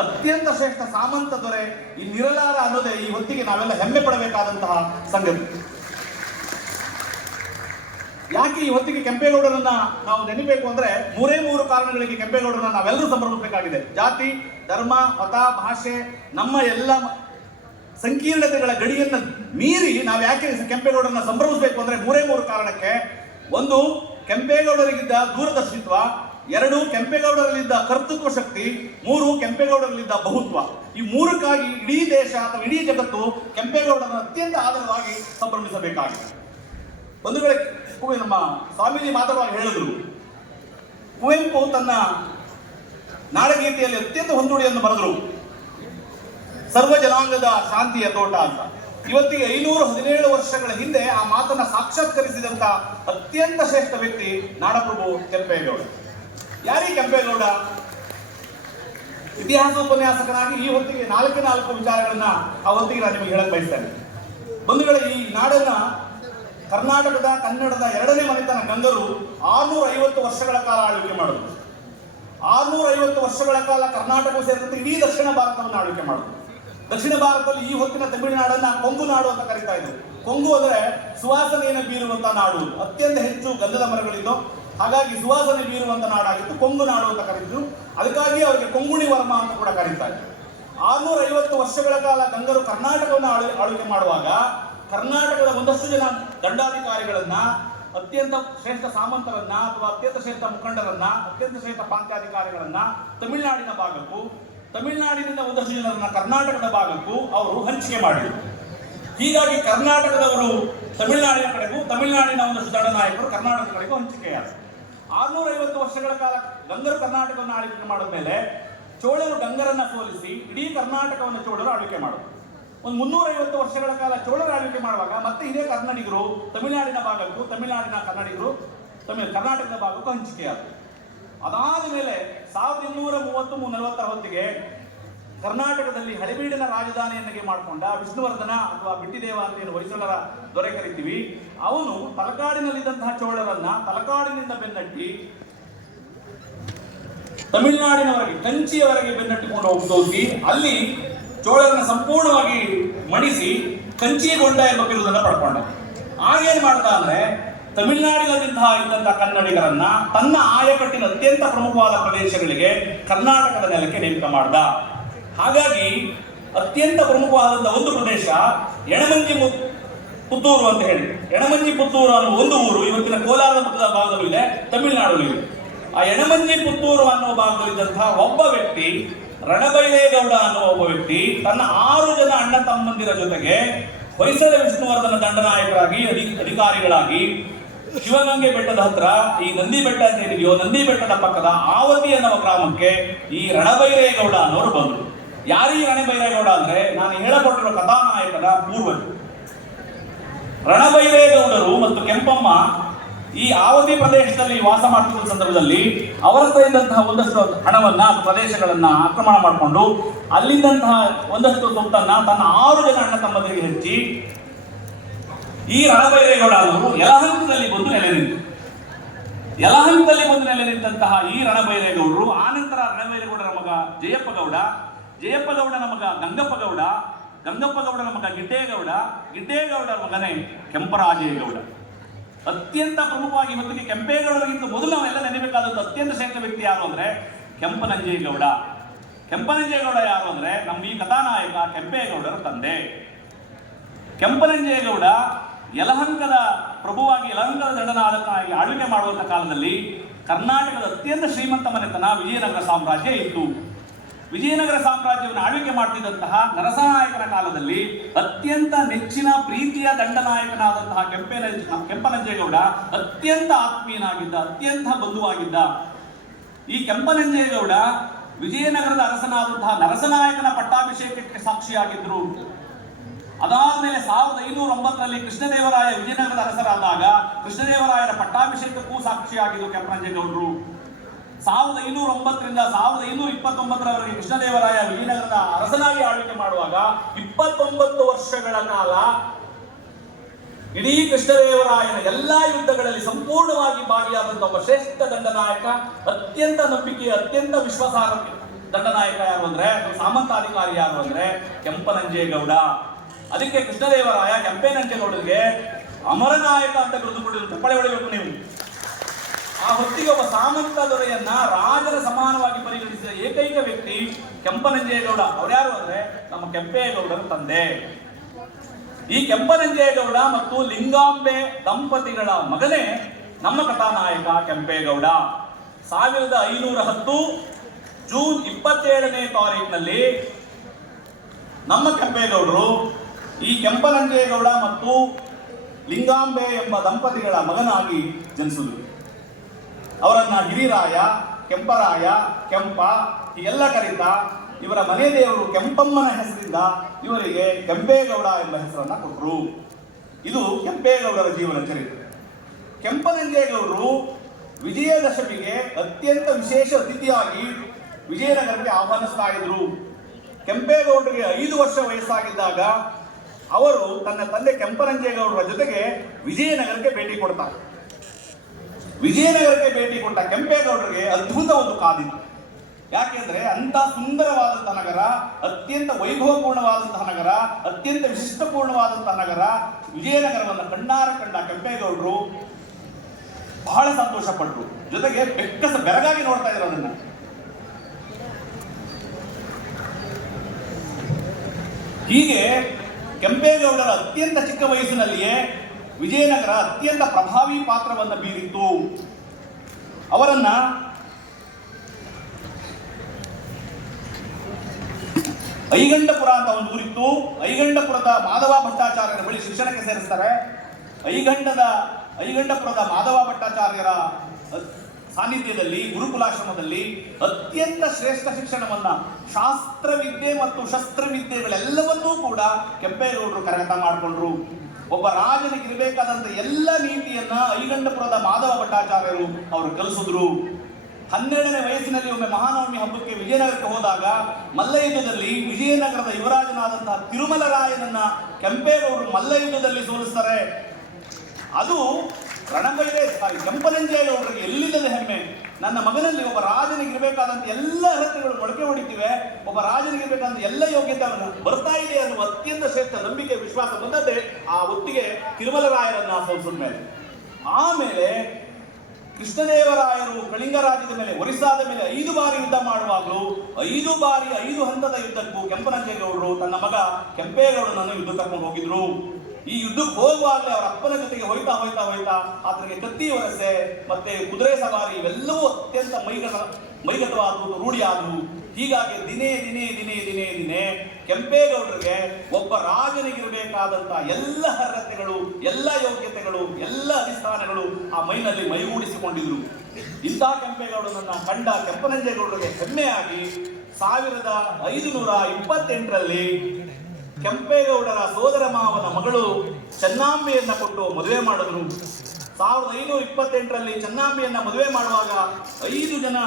ಅತ್ಯಂತ ಶ್ರೇಷ್ಠ ಸಾಮಂತ ದೊರೆ ಇನ್ನಿರಲಾರ ಅನ್ನೋದೇ ಈ ಹೊತ್ತಿಗೆ ನಾವೆಲ್ಲ ಹೆಮ್ಮೆ ಪಡಬೇಕಾದಂತಹ ಸಂಗತಿ. ಯಾಕೆ ಈ ಹೊತ್ತಿಗೆ ಕೆಂಪೇಗೌಡರನ್ನ ನಾವು ನೆನಪಬೇಕು ಅಂದ್ರೆ ಮೂರು ಕಾರಣಗಳಿಗೆ ಕೆಂಪೇಗೌಡರನ್ನ ನಾವೆಲ್ಲರೂ ಸಂಭ್ರಮಿಸಬೇಕಾಗಿದೆ. ಜಾತಿ, ಧರ್ಮ, ಮತ, ಭಾಷೆ, ನಮ್ಮ ಎಲ್ಲ ಸಂಕೀರ್ಣತೆಗಳ ಗಡಿಯನ್ನು ಮೀರಿ ನಾವು ಯಾಕೆ ಕೆಂಪೇಗೌಡರನ್ನ ಸಂಭ್ರಮಿಸಬೇಕು ಅಂದ್ರೆ ಮೂರು ಕಾರಣಕ್ಕೆ. ಒಂದು, ಕೆಂಪೇಗೌಡರಿಗಿದ್ದ ದೂರದರ್ಶಿತ್ವ. 2, ಕೆಂಪೇಗೌಡರಲ್ಲಿದ್ದ ಕರ್ತೃತ್ವ ಶಕ್ತಿ. 3, ಕೆಂಪೇಗೌಡರಲ್ಲಿದ್ದ ಬಹುತ್ವ. ಈ ಮೂರಕ್ಕಾಗಿ ಇಡೀ ದೇಶ ಅಥವಾ ಇಡೀ ಜಗತ್ತು ಕೆಂಪೇಗೌಡರನ್ನ ಅತ್ಯಂತ ಆದರವಾಗಿ ಸಂಭ್ರಮಿಸಬೇಕಾಗಿದೆ. ಒಂದು ವೇಳೆ ನಮ್ಮ ಸ್ವಾಮೀಜಿ ಮಾತಾಡುವಾಗ ಹೇಳಿದ್ರು, ಕುವೆಂಪು ತನ್ನ ನಾಡಗೀತೆಯಲ್ಲಿ ಅತ್ಯಂತ ಹೊಂದುಡಿಯನ್ನು ಬರೆದರು, ಸರ್ವ ಜನಾಂಗದ ಶಾಂತಿಯ ತೋಟ ಅಂತ. ಇವತ್ತಿಗೆ 517 ವರ್ಷಗಳ ಹಿಂದೆ ಆ ಮಾತನ್ನ ಸಾಕ್ಷಾತ್ಕರಿಸಿದಂತ ಅತ್ಯಂತ ಶ್ರೇಷ್ಠ ವ್ಯಕ್ತಿ ನಾಡಪ್ರಭು ಕೆಂಪೇಗೌಡ. ಯಾರೀ ಕೆಂಪೇಗೌಡ? ಇತಿಹಾಸ ಉಪನ್ಯಾಸಕನಾಗಿ ಈ ಹೊತ್ತಿಗೆ 4 ವಿಚಾರಗಳನ್ನ ಆ ಹೊತ್ತಿಗೆ ನಾನು ನಿಮಗೆ ಹೇಳಕ್ ಬಯಸ್ತೇನೆ. ಬಂಧುಗಳೇ, ಈ ನಾಡನ್ನ ಕರ್ನಾಟಕದ ಕನ್ನಡದ 2ನೇ ಮನೆತನ ಗಂಗರು 650 ವರ್ಷಗಳ ಕಾಲ ಆಳ್ವಿಕೆ ಮಾಡಿದ್ರು. 650 ವರ್ಷಗಳ ಕಾಲ ಕರ್ನಾಟಕ ಸೇರಿದಂತೆ ಇಡೀ ದಕ್ಷಿಣ ಭಾರತವನ್ನು ಆಳ್ವಿಕೆ ಮಾಡಿದ್ರು. ದಕ್ಷಿಣ ಭಾರತದಲ್ಲಿ ಈ ಹೊತ್ತಿನ ತಮಿಳುನಾಡನ್ನ ಕೊಂಗು ನಾಡು ಅಂತ ಕರೀತಾ ಇದ್ರು. ಕೊಂಗು ಅಂದ್ರೆ ಸುವಾಸನೆಯನ್ನು ಬೀರುವಂತ ನಾಡು, ಅತ್ಯಂತ ಹೆಚ್ಚು ಗಂಧದ ಮರಗಳಿದ್ದು, ಹಾಗಾಗಿ ಸುವಾಸನೆ ಬೀರುವಂತ ನಾಡಾಗಿತ್ತು, ಕೊಂಗು ನಾಡು ಅಂತ ಕರೀತಿದ್ರು. ಅದಕ್ಕಾಗಿ ಅವರಿಗೆ ಕೊಂಗುಣಿ ವರ್ಮ ಅಂತ ಕೂಡ ಕರೀತಾ ಇದ್ರು. 650 ವರ್ಷಗಳ ಕಾಲ ಗಂಗರು ಕರ್ನಾಟಕವನ್ನು ಆಳ್ವಿಕೆ ಮಾಡುವಾಗ ಕರ್ನಾಟಕದ ಒಂದಷ್ಟು ಜನ ದಂಡಾಧಿಕಾರಿಗಳನ್ನ, ಅತ್ಯಂತ ಶ್ರೇಷ್ಠ ಸಾಮಂತರನ್ನ ಅಥವಾ ಅತ್ಯಂತ ಶ್ರೇಷ್ಠ ಮುಖಂಡರನ್ನ, ಅತ್ಯಂತ ಶ್ರೇಷ್ಠ ಪ್ರಾಂತ್ಯಾಧಿಕಾರಿಗಳನ್ನ ತಮಿಳುನಾಡಿನ ಭಾಗಕ್ಕೂ, ತಮಿಳುನಾಡಿನಿಂದ ಒಂದಷ್ಟು ಜನರನ್ನ ಕರ್ನಾಟಕದ ಭಾಗಕ್ಕೂ ಅವರು ಹಂಚಿಕೆ ಮಾಡಿದರು. ಹೀಗಾಗಿ ಕರ್ನಾಟಕದವರು ತಮಿಳುನಾಡಿನ ಕಡೆಗೂ, ತಮಿಳುನಾಡಿನ ಒಂದಷ್ಟು ದಂಡನಾಯಕರು ಕರ್ನಾಟಕದ ಕಡೆಗೂ ಹಂಚಿಕೆಯಾದರು. 650 ವರ್ಷಗಳ ಕಾಲ ಗಂಗರು ಕರ್ನಾಟಕವನ್ನು ಆಳ್ವಿಕೆ ಮಾಡಿದ ಮೇಲೆ ಚೋಳರು ಗಂಗರನ್ನ ಸೋಲಿಸಿ ಇಡೀ ಕರ್ನಾಟಕವನ್ನು ಚೋಳರು ಆಳ್ವಿಕೆ ಮಾಡಿದರು. ಒಂದು 350 ವರ್ಷಗಳ ಕಾಲ ಚೋಳರ ಆಳ್ವಿಕೆ ಮಾಡುವಾಗ ಮತ್ತೆ ಇದೇ ಕನ್ನಡಿಗರು ತಮಿಳುನಾಡಿನ ಭಾಗಕ್ಕೂ, ತಮಿಳುನಾಡಿನ ಕನ್ನಡಿಗರು ಕರ್ನಾಟಕದ ಭಾಗಕ್ಕೂ ಹಂಚಿಕೆಯಾದರು. ಅದಾದ ಮೇಲೆ 1830-40 ಹೊತ್ತಿಗೆ ಕರ್ನಾಟಕದಲ್ಲಿ ಹಳೆಬೀಡಿನ ರಾಜಧಾನಿಯನ್ನಾಗಿ ಮಾಡಿಕೊಂಡ ವಿಷ್ಣುವರ್ಧನ ಅಥವಾ ಬಿಟ್ಟಿದೇವ ಅಂತ ಏನು ಹೊಯ್ಸಳರ ದೊರೆ ಕರಿತೀವಿ, ಅವನು ತಲಕಾಡಿನಲ್ಲಿದ್ದಂತಹ ಚೋಳರನ್ನ ತಲಕಾಡಿನಿಂದ ಬೆನ್ನಟ್ಟಿ ತಮಿಳುನಾಡಿನವರೆಗೆ, ಕಂಚಿಯವರೆಗೆ ಬೆನ್ನಟ್ಟಿಕೊಂಡು ಹೋಗಿ ಅಲ್ಲಿ ಚೋಳರನ್ನ ಸಂಪೂರ್ಣವಾಗಿ ಮಣಿಸಿ ಕಂಚಿಗೊಂಡ ಎಂಬ ಬಿರುದನ್ನು ಪಡ್ಕೊಂಡ. ಆಗೇನ್ ಮಾಡ್ದ ಅಂದ್ರೆ ತಮಿಳುನಾಡಿನಲ್ಲಿಂತಹ ಇದ್ದಂತಹ ಕನ್ನಡಿಗರನ್ನ ತನ್ನ ಆಯಕಟ್ಟಿನ ಅತ್ಯಂತ ಪ್ರಮುಖವಾದ ಪ್ರದೇಶಗಳಿಗೆ ಕರ್ನಾಟಕದ ನೆಲಕ್ಕೆ ನೇಮಕ ಮಾಡ್ದ. ಹಾಗಾಗಿ ಅತ್ಯಂತ ಪ್ರಮುಖವಾದಂತಹ ಒಂದು ಪ್ರದೇಶ ಎಣಮಂಜಿ ಪುತ್ತೂರು ಅಂತ ಹೇಳಿ, ಎಣಮಂಜಿ ಪುತ್ತೂರು ಅನ್ನೋ ಒಂದು ಊರು ಇವತ್ತಿನ ಕೋಲಾರದ ಭಾಗದಲ್ಲೂ ಇದೆ, ತಮಿಳುನಾಡು ಇದೆ. ಆ ಎಣಮಂಜಿ ಪುತ್ತೂರು ಅನ್ನುವ ಭಾಗದಲ್ಲಿದ್ದಂತಹ ಒಬ್ಬ ವ್ಯಕ್ತಿ, ರಣಬೈರೇಗೌಡ ಅನ್ನುವ ಒಬ್ಬ ವ್ಯಕ್ತಿ, ತನ್ನ 6 ಜನ ಅಣ್ಣ ತಮ್ಮಂದಿರ ಜೊತೆಗೆ ಹೊಯ್ಸಳ ವಿಷ್ಣುವರ್ಧನ ದಂಡನಾಯಕರಾಗಿ, ಅಧಿಕಾರಿಗಳಾಗಿ ಶಿವಗಂಗೆ ಬೆಟ್ಟದ ಹತ್ರ ಈ ನಂದಿ ಬೆಟ್ಟ ಅಂತ ಏನಿದೆಯೋ, ನಂದಿ ಬೆಟ್ಟದ ಪಕ್ಕದ ಆವತಿ ಅನ್ನುವ ಗ್ರಾಮಕ್ಕೆ ಈ ರಣಬೈರೇಗೌಡ ಅನ್ನೋರು ಬಂದರು. ಯಾರೀ ರಣಬೈರೇಗೌಡ ಅಂದ್ರೆ ನಾನು ಹೇಳಕೊಟ್ಟಿರುವ ಕಥಾನಾಯಕನ ಪೂರ್ವಜರು. ರಣಬೈರೇಗೌಡರು ಮತ್ತು ಕೆಂಪಮ್ಮ ಈ ಆವತಿ ಪ್ರದೇಶದಲ್ಲಿ ವಾಸ ಮಾಡ್ತಿದ್ದ ಸಂದರ್ಭದಲ್ಲಿ ಅವರ ಹತ್ರ ಇದ್ದಂತಹ ಒಂದಷ್ಟು ಹಣವನ್ನ, ಪ್ರದೇಶಗಳನ್ನ ಆಕ್ರಮಣ ಮಾಡಿಕೊಂಡು ಅಲ್ಲಿದ್ದಂತಹ ಒಂದಷ್ಟು ಸೊತ್ತನ್ನ ತನ್ನ 6 ಜನ ಅಣ್ಣ ತಮ್ಮಂದಿರಿಗೆ ಹಂಚಿ ಈ ರಣಬೈರೇಗೌಡ ಅವರು ಯಲಹಂಕದಲ್ಲಿ ಬಂದು ನೆಲೆ ನಿಂತು. ಯಲಹಂಕದಲ್ಲಿ ಬಂದು ನೆಲೆ ನಿಂತಹ ಈ ರಣಬೈರೇಗೌಡರು ಆನಂತರ ರಣಬೈರೇಗೌಡರ ಮಗ ಜಯಪ್ಪಗೌಡ, ಜಯಪ್ಪಗೌಡನ ಮಗ ಗಂಗಪ್ಪಗೌಡ, ಗಂಗಪ್ಪಗೌಡನ ಮಗ ಗಿಡ್ಡೇಗೌಡರ ಮಗನೇ ಕೆಂಪರಾಜೇಗೌಡ. ಅತ್ಯಂತ ಪ್ರಮುಖವಾಗಿ ಇವತ್ತಿಗೆ ಕೆಂಪೇಗೌಡರಿಗಿಂತ ಮೊದಲು ನಾವೆಲ್ಲ ನೆನಬೇಕಾದದ್ದು ಅತ್ಯಂತ ಶ್ರೇಷ್ಠ ವ್ಯಕ್ತಿ ಯಾರು ಅಂದ್ರೆ ಕೆಂಪನಂಜೇಗೌಡ. ಕೆಂಪನಂಜೇಗೌಡ ಯಾರು ಅಂದ್ರೆ ನಮ್ಮ ಈ ಕಥಾನಾಯಕ ಕೆಂಪೇಗೌಡರ ತಂದೆ. ಕೆಂಪನಂಜೇಗೌಡ ಯಲಹಂಕದ ಪ್ರಭುವಾಗಿ, ಯಲಹಂಕದ ದಂಡನಾಯಕನಾಗಿ ಆಳ್ವಿಕೆ ಮಾಡುವಂತಹ ಕಾಲದಲ್ಲಿ ಕರ್ನಾಟಕದ ಅತ್ಯಂತ ಶ್ರೀಮಂತ ಮನೆತನ ವಿಜಯನಗರ ಸಾಮ್ರಾಜ್ಯ ಇತ್ತು. ವಿಜಯನಗರ ಸಾಮ್ರಾಜ್ಯವನ್ನು ಆಳ್ವಿಕೆ ಮಾಡ್ತಿದ್ದಂತಹ ನರಸನಾಯಕನ ಕಾಲದಲ್ಲಿ ಅತ್ಯಂತ ನೆಚ್ಚಿನ ಪ್ರೀತಿಯ ದಂಡನಾಯಕನಾದಂತಹ ಕೆಂಪನಂಜೇಗೌಡ ಅತ್ಯಂತ ಆತ್ಮೀಯನಾಗಿದ್ದ, ಅತ್ಯಂತ ಬಂಧುವಾಗಿದ್ದ. ಈ ಕೆಂಪನಂಜೇಗೌಡ ವಿಜಯನಗರದ ಅರಸನಾದಂತಹ ನರಸನಾಯಕನ ಪಟ್ಟಾಭಿಷೇಕಕ್ಕೆ ಸಾಕ್ಷಿಯಾಗಿದ್ರು. ಅದಾದ್ಮೇಲೆ 1509ರಲ್ಲಿ ಕೃಷ್ಣದೇವರಾಯ ವಿಜಯನಗರದ ಅರಸರಾದಾಗ ಕೃಷ್ಣದೇವರಾಯರ ಪಟ್ಟಾಭಿಷೇಕಕ್ಕೂ ಸಾಕ್ಷಿಯಾಗಿದ್ದು ಕೆಂಪನಂಜೇಗೌಡರು. 1509ರಿಂದ 1529ರವರೆಗೆ ಕೃಷ್ಣದೇವರಾಯ ವಿಜಯನಗರದ ಅರಸನಾಗಿ ಆಳ್ವಿಕೆ ಮಾಡುವಾಗ 29 ವರ್ಷಗಳ ಕಾಲ ಇಡೀ ಕೃಷ್ಣದೇವರಾಯನ ಎಲ್ಲಾ ಯುದ್ಧಗಳಲ್ಲಿ ಸಂಪೂರ್ಣವಾಗಿ ಭಾಗಿಯಾದಂತಹ ಒಬ್ಬ ಶ್ರೇಷ್ಠ ದಂಡನಾಯಕ, ಅತ್ಯಂತ ನಂಬಿಕೆ, ಅತ್ಯಂತ ವಿಶ್ವಾಸಾರ್ಹ ದಂಡನಾಯಕ ಯಾರು ಅಂದ್ರೆ, ಸಾಮಂತಾಧಿಕಾರಿ ಯಾರು ಅಂದ್ರೆ ಕೆಂಪನಂಜೇಗೌಡ. ಅದಕ್ಕೆ ಕೃಷ್ಣದೇವರಾಯ ಕೆಂಪೇನಂಜೇಗೌಡರಿಗೆ ಅಮರನಾಯಕ ಅಂತ ಬಿರುದು ಕೊಟ್ಟಿದ್ರು. ಚಪ್ಪಾಳೆ ಹೊಡಿಬೇಕು ನೀವು. ಆ ಹೊತ್ತಿಗೆ ಒಬ್ಬ ಸಾಮಂತ ದೊರೆಯನ್ನ ರಾಜರ ಸಮಾನವಾಗಿ ಪರಿಗಣಿಸಿದ ಏಕೈಕ ವ್ಯಕ್ತಿ ಕೆಂಪನಂಜೇಗೌಡ. ಅವ್ರ್ಯಾರು ಅಂದ್ರೆ ನಮ್ಮ ಕೆಂಪೇಗೌಡರ ತಂದೆ. ಈ ಕೆಂಪನಂಜೇಗೌಡ ಮತ್ತು ಲಿಂಗಾಂಬೆ ದಂಪತಿಗಳ ಮಗನೇ ನಮ್ಮ ಕಥಾನಾಯಕ ಕೆಂಪೇಗೌಡ. 1510 ಜೂನ್ 27ನೇ ತಾರೀಕಿನಲ್ಲಿ ನಮ್ಮ ಕೆಂಪೇಗೌಡರು ಈ ಕೆಂಪನಂಜೇಗೌಡ ಮತ್ತು ಲಿಂಗಾಂಬೆ ಎಂಬ ದಂಪತಿಗಳ ಮಗನಾಗಿ ಜನಿಸಿದರು. ಅವರನ್ನ ಹಿರಿರಾಯ, ಕೆಂಪರಾಯ, ಕೆಂಪ ಹೀಗೆಲ್ಲ ಕರೀತಾ ಇವರ ಮನೆ ದೇವರು ಕೆಂಪಮ್ಮನ ಹೆಸರಿಂದ ಇವರಿಗೆ ಕೆಂಪೇಗೌಡ ಎಂಬ ಹೆಸರನ್ನ ಕೊಟ್ಟರು. ಇದು ಕೆಂಪೇಗೌಡರ ಜೀವನ ಚರಿತ್ರೆ. ಕೆಂಪನಂಜೇಗೌಡರು ವಿಜಯದಶಮಿಗೆ ಅತ್ಯಂತ ವಿಶೇಷ ಅತಿಥಿಯಾಗಿ ವಿಜಯನಗರಕ್ಕೆ ಆಹ್ವಾನಿಸ್ತಾ ಇದ್ರು. ಕೆಂಪೇಗೌಡರಿಗೆ 5 ವರ್ಷ ವಯಸ್ಸಾಗಿದ್ದಾಗ ಅವರು ತನ್ನ ತಂದೆ ಕೆಂಪನಂಜೇಗೌಡರ ಜೊತೆಗೆ ವಿಜಯನಗರಕ್ಕೆ ಭೇಟಿ ಕೊಡ್ತಾರೆ. ವಿಜಯನಗರಕ್ಕೆ ಭೇಟಿ ಕೊಟ್ಟ ಕೆಂಪೇಗೌಡರಿಗೆ ಅದ್ಭುತ ಒಂದು ಕಾದಿತ್ತು. ಯಾಕೆಂದ್ರೆ ಅಂತ ಸುಂದರವಾದಂತಹ ನಗರ, ಅತ್ಯಂತ ವೈಭವಪೂರ್ಣವಾದಂತಹ ನಗರ, ಅತ್ಯಂತ ವಿಶಿಷ್ಟಪೂರ್ಣವಾದಂತಹ ನಗರ ವಿಜಯನಗರವನ್ನು ಕಣ್ಣಾರ ಕಂಡ ಕೆಂಪೇಗೌಡರು ಬಹಳ ಸಂತೋಷ ಪಟ್ಟರು. ಜೊತೆಗೆ ಬೆರಗಾಗಿ ನೋಡ್ತಾ ಇದ್ರು ಅದನ್ನ. ಹೀಗೆ ಕೆಂಪೇಗೌಡರ ಅತ್ಯಂತ ಚಿಕ್ಕ ವಯಸ್ಸಿನಲ್ಲಿಯೇ ವಿಜಯನಗರ ಅತ್ಯಂತ ಪ್ರಭಾವಿ ಪಾತ್ರವನ್ನು ಬೀರಿತ್ತು. ಅವರನ್ನ ಐಗಂಡಪುರ ಅಂತ ಒಂದು ಊರಿತ್ತು. ಐಗಂಡಪುರದ ಮಾಧವ ಭಟ್ಟಾಚಾರ್ಯರ ಬಳಿ ಶಿಕ್ಷಣಕ್ಕೆ ಸೇರಿಸ್ತಾರೆ. ಐಗಂಡಪುರದ ಮಾಧವ ಭಟ್ಟಾಚಾರ್ಯರ ಸಾನ್ನಿಧ್ಯದಲ್ಲಿ ಗುರುಕುಲಾಶ್ರಮದಲ್ಲಿ ಅತ್ಯಂತ ಶ್ರೇಷ್ಠ ಶಿಕ್ಷಣವನ್ನ, ಶಾಸ್ತ್ರವಿದ್ಯೆ ಮತ್ತು ಶಸ್ತ್ರವಿದ್ಯೆಗಳೆಲ್ಲವನ್ನೂ ಕೂಡ ಕೆಂಪೇಗೌಡರು ಕರಗತ ಮಾಡಿಕೊಂಡ್ರು. ಒಬ್ಬ ರಾಜನಿಗಿರಬೇಕಾದಂತ ಎಲ್ಲ ನೀತಿಯನ್ನ ಐಗಂಡಪುರದ ಮಾಧವ ಭಟ್ಟಾಚಾರ್ಯರು ಅವರು ಕಲಿಸಿದ್ರು. 12ನೇ ವಯಸ್ಸಿನಲ್ಲಿ ಒಮ್ಮೆ ಮಹಾನವಮಿ ಹಬ್ಬಕ್ಕೆ ವಿಜಯನಗರಕ್ಕೆ ಹೋದಾಗ ಮಲ್ಲಯುದ್ಧದಲ್ಲಿ ವಿಜಯನಗರದ ಯುವರಾಜನಾದಂತಹ ತಿರುಮಲರಾಯನನ್ನ ಕೆಂಪೇಗೌಡರು ಮಲ್ಲಯುದ್ಧದಲ್ಲಿ ಸೋಲಿಸ್ತಾರೆ. ಅದು ಕೆಂಪನಂಜೇಗೌಡರಿಗೆ ಎಲ್ಲಿಲ್ಲದ ಹೆಮ್ಮೆ. ನನ್ನ ಮಗನಲ್ಲಿ ಒಬ್ಬ ರಾಜನಿಗಿರಬೇಕಾದಂತ ಎಲ್ಲ ಅರ್ಹತೆಗಳು ಮೊಳಕೆ ಹೊಡಿತಿವೆ, ಒಬ್ಬ ರಾಜನಿಗಿರಬೇಕಾದಂತ ಎಲ್ಲ ಯೋಗ್ಯತೆ ಬರ್ತಾ ಇದೆ ಅನ್ನುವ ಅತ್ಯಂತ ಶ್ರೇಷ್ಠ ನಂಬಿಕೆ, ವಿಶ್ವಾಸ ಬಂದದ್ದೇ ಆ ಹೊತ್ತಿಗೆ ತಿರುಮಲರಾಯರನ್ನ ಸೋಲಿಸಿದ ಮೇಲೆ. ಆಮೇಲೆ ಕೃಷ್ಣದೇವರಾಯರು ಕಳಿಂಗ ರಾಜ್ಯದ ಮೇಲೆ, ಒರಿಸ್ಸಾದ ಮೇಲೆ 5 ಬಾರಿ ಯುದ್ಧ ಮಾಡುವಾಗಲೂ 5 ಬಾರಿ 5 ಹಂತದ ಯುದ್ಧಕ್ಕೂ ಕೆಂಪನಂಜೇಗೌಡರು ತನ್ನ ಮಗ ಕೆಂಪೇಗೌಡನನ್ನು ಯುದ್ಧ ಕರ್ಕೊಂಡು ಹೋಗಿದ್ರು. ಈ ಯುದ್ಧಕ್ಕೆ ಹೋಗುವಾಗಲೇ ಅವರ ಅಪ್ಪನ ಜೊತೆಗೆ ಹೋಯ್ತಾ ಆತನಿಗೆ ಕತ್ತಿ ವರಸೆ ಮತ್ತೆ ಕುದುರೆ ಸವಾರಿ ಇವೆಲ್ಲವೂ ಅತ್ಯಂತ ಮೈಗತವಾದವು, ರೂಢಿಯಾದವು. ಹೀಗಾಗಿ ದಿನೇ ಕೆಂಪೇಗೌಡರಿಗೆ ಒಬ್ಬ ರಾಜನಿಗಿರಬೇಕಾದಂತ ಎಲ್ಲ ಅರ್ಹತೆಗಳು, ಎಲ್ಲ ಯೋಗ್ಯತೆಗಳು, ಎಲ್ಲ ಅಧಿಷ್ಠಾನಗಳು ಆ ಮೈನಲ್ಲಿ ಮೈಗೂಡಿಸಿಕೊಂಡಿದ್ರು. ಇಂತಹ ಕೆಂಪೇಗೌಡನನ್ನ ಕಂಡ ಕೆಂಪನಂಜೇಗೌಡರಿಗೆ ಹೆಮ್ಮೆಯಾಗಿ 1528ರಲ್ಲಿ ಕೆಂಪೇಗೌಡರ ಸೋದರ ಮಾವನ ಮಗಳು ಚೆನ್ನಾಂಬೆಯನ್ನ ಕೊಟ್ಟು ಮದುವೆ ಮಾಡಿದ್ರು. 1528ರಲ್ಲಿ ಚೆನ್ನಾಂಬೆಯನ್ನ ಮದುವೆ ಮಾಡುವಾಗ 5 ಜನ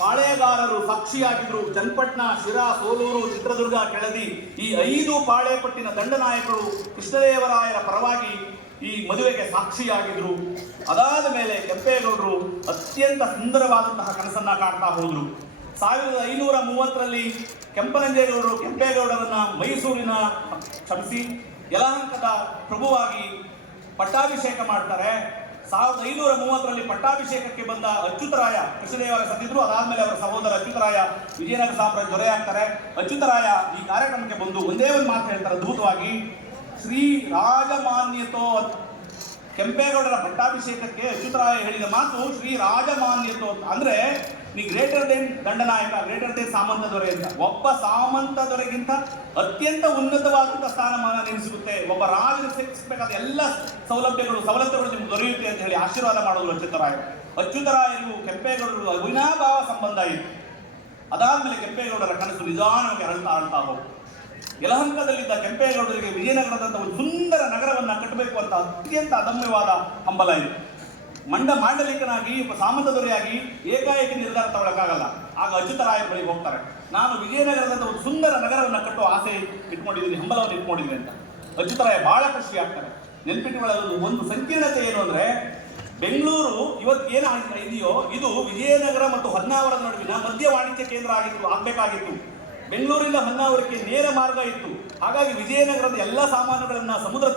ಪಾಳೆಗಾರರು ಸಾಕ್ಷಿಯಾಗಿದ್ರು. ಚನ್ನಪಟ್ಟಣ, ಶಿರಾ, ಸೋಲೂರು, ಚಿತ್ರದುರ್ಗ, ಕೆಳದಿ ಈ 5 ಪಾಳೆಪಟ್ಟಿನ ದಂಡನಾಯಕರು ಕೃಷ್ಣದೇವರಾಯರ ಪರವಾಗಿ ಈ ಮದುವೆಗೆ ಸಾಕ್ಷಿಯಾಗಿದ್ರು. ಅದಾದ ಮೇಲೆ ಕೆಂಪೇಗೌಡರು ಅತ್ಯಂತ ಸುಂದರವಾದಂತಹ ಕನಸನ್ನ ಕಾಣ್ತಾ ಹೋದ್ರು. 1530ರಲ್ಲಿ ಕೆಂಪನಂಜೇಗೌಡರು ಕೆಂಪೇಗೌಡರನ್ನ ಮೈಸೂರಿನ ಯಲಹಂಕದ ಪ್ರಭುವಾಗಿ ಪಟ್ಟಾಭಿಷೇಕ ಮಾಡ್ತಾರೆ. 1530ರಲ್ಲಿ ಪಟ್ಟಾಭಿಷೇಕಕ್ಕೆ ಬಂದ ಅಚ್ಯುತರಾಯ, ಕೃಷ್ಣದೇವರಾಯ ಸತ್ತಿದ್ರು. ಅದಾದ್ಮೇಲೆ ಅವರ ಸಹೋದರ ಅಚ್ಯುತರಾಯ ವಿಜಯನಗರ ಸಾಮ್ರಾಜ್ಯ ದೊರೆಯಾಗ್ತಾರೆ. ಅಚ್ಯುತರಾಯ ಈ ಕಾರ್ಯಕ್ರಮಕ್ಕೆ ಬಂದು ಒಂದೇ ಒಂದು ಮಾತು ಹೇಳ್ತಾರೆ ಅದ್ಭುತವಾಗಿ, ಶ್ರೀ ರಾಜಮಾನ್ಯತೋ. ಕೆಂಪೇಗೌಡರ ಪಟ್ಟಾಭಿಷೇಕಕ್ಕೆ ಅಚ್ಯುತರಾಯ ಹೇಳಿದ ಮಾತು ಶ್ರೀ ರಾಜಮಾನ್ಯತೋ ಅಂದ್ರೆ ನೀ ಗ್ರೇಟರ್ ದೇನ್ ದಂಡನಾಯಕ, ಗ್ರೇಟರ್ ದೇನ್ ಸಾಮಂತ ದೊರೆ ಅಂತ. ಒಬ್ಬ ಸಾಮಂತ ದೊರೆಗಿಂತ ಅತ್ಯಂತ ಉನ್ನತವಾದಂತಹ ಸ್ಥಾನಮಾನ ನಿಲ್ಲಿಸುತ್ತೆ. ಒಬ್ಬ ರಾಜನಿಗೆ ಸಿಕ್ಕಿಸಬೇಕಾದ ಎಲ್ಲ ಸವಲತ್ತುಗಳು ನಿಮ್ಗೆ ದೊರೆಯುತ್ತೆ ಅಂತ ಹೇಳಿ ಆಶೀರ್ವಾದ ಮಾಡೋದು ಅಚ್ಯುತರಾಯರು ಕೆಂಪೇಗೌಡರು ಅವಿನಾಭಾವ ಸಂಬಂಧ ಇತ್ತು. ಅದಾದ್ಮೇಲೆ ಕೆಂಪೇಗೌಡರ ಕನಸು ನಿಧಾನವಾಗಿ ಅರಳ್ತಾ ಹೋಗು. ಯಲಹಂಕದಲ್ಲಿದ್ದ ಕೆಂಪೇಗೌಡರಿಗೆ ವಿಜಯನಗರದಂತ ಒಂದು ಸುಂದರ ನಗರವನ್ನ ಕಟ್ಟಬೇಕು ಅಂತ ಅತ್ಯಂತ ಅದಮ್ಯವಾದ ಹಂಬಲ ಇದೆ. ಮಾಂಡಲಿಕನಾಗಿ ಸಾಮಂತ ದೊರೆಯಾಗಿ ಏಕಾಏಕಿ ನಿರ್ಧಾರ ತಗೊಳ್ಳಕ್ಕಾಗಲ್ಲ. ಆಗ ಅಚ್ಯುತರಾಯ ಬಳಿಗೆ ಹೋಗ್ತಾರೆ. ನಾನು ವಿಜಯನಗರದಂತ ಒಂದು ಸುಂದರ ನಗರವನ್ನು ಕಟ್ಟುವ ಆಸೆ ಇಟ್ಕೊಂಡಿದ್ದೀನಿ, ಹಂಬಲವನ್ನು ಇಟ್ಕೊಂಡಿದ್ದೀನಿ ಅಂತ. ಅಚ್ಯುತರಾಯ ಬಹಳ ಖುಷಿ ಆಗ್ತಾರೆ. ನೆನಪಿಟ್ಟುಕೊಳ್ಳಲು ಒಂದು ಸಂಕೀರ್ಣತೆ ಏನು ಅಂದ್ರೆ, ಬೆಂಗಳೂರು ಇವತ್ತು ಏನು ಇದೆಯೋ ಇದು ವಿಜಯನಗರ ಮತ್ತು ಹೊನ್ನಾವರದ ನಡುವಿನ ಮಧ್ಯ ವಾಣಿಜ್ಯ ಕೇಂದ್ರ ಆಗಬೇಕಾಗಿತ್ತು. ಬೆಂಗಳೂರಿಂದ ಹೊನ್ನಾವರಕ್ಕೆ ನೇರ ಮಾರ್ಗ ಇತ್ತು. ಹಾಗಾಗಿ ವಿಜಯನಗರದ ಎಲ್ಲ ಸಾಮಾನುಗಳನ್ನ ಸಮುದ್ರ